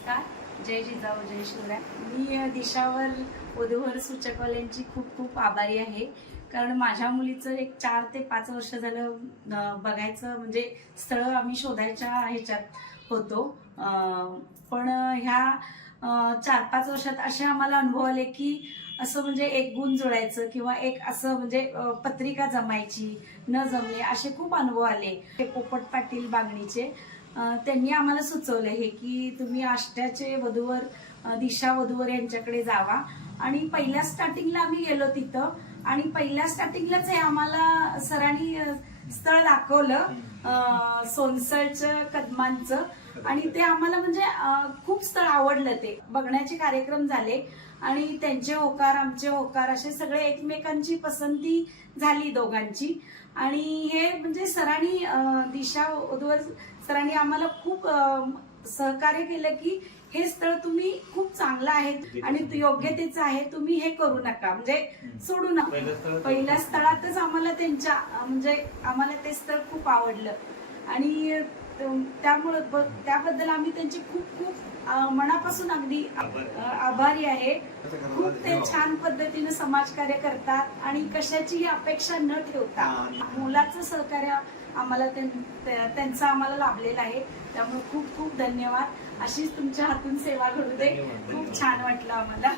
नमस्कार, जय जिजाऊ जय शिवराय। मी दिशावर वधूवर सूचकवाल्यांची खूप खूप आभारी आहे, कारण माझ्या मुलीचं एक 4 ते 5 वर्ष झालं बघायचं म्हणजे स्थळ आम्ही शोधायच्या ह्याच्यात होतो। पण ह्या 4-5 वर्षात असे आम्हाला अनुभव आले की असं म्हणजे एक गुण जुळायचं किंवा एक असं म्हणजे पत्रिका जमायची न जमणे असे खूप अनुभव आले। ते पोपट पाटील बांगणीचे त्यांनी आम्हाला सुचवलं हे की तुम्ही आष्ट्याचे वधूवर दिशा वधूवर यांच्याकडे जावा। आणि पहिल्या स्टार्टिंगला आम्ही गेलो तिथं आणि पहिल्या स्टार्टिंगलाच हे आम्हाला सरांनी स्थळ दाखवलं सोनसळचं कदमांचं, आणि ते आम्हाला म्हणजे खूप स्थळ आवडलं। ते बघण्याचे कार्यक्रम झाले आणि त्यांचे होकार आमचे होकार असे सगळे एकमेकांची पसंती झाली दोघांची। आणि हे म्हणजे सरांनी दिशा वधूवर सरांनी आम्हाला खूप सहकार्य केलं की हे स्थळ तुम्ही खूप चांगलं आहे आणि योग्यतेचं आहे, तुम्ही हे करू नका म्हणजे सोडू नका। पहिल्या स्थळातच आम्हाला त्यांच्या म्हणजे आम्हाला ते स्थळ खूप आवडलं आणि त्याबद्दल आम्ही त्यांचे खूप खूप मनापासून अगदी आभारी आहे। खूप ते छान पद्धतीने समाजकार्य करतात आणि कशाचीही अपेक्षा न ठेवता मुलाचं सहकार्य आम्हाला त्यांचं आम्हाला लाभलेलं आहे। त्यामुळे खूप खूप धन्यवाद। अशीच तुमच्या हातून सेवा घडू दे। खूप छान वाटलं आम्हाला।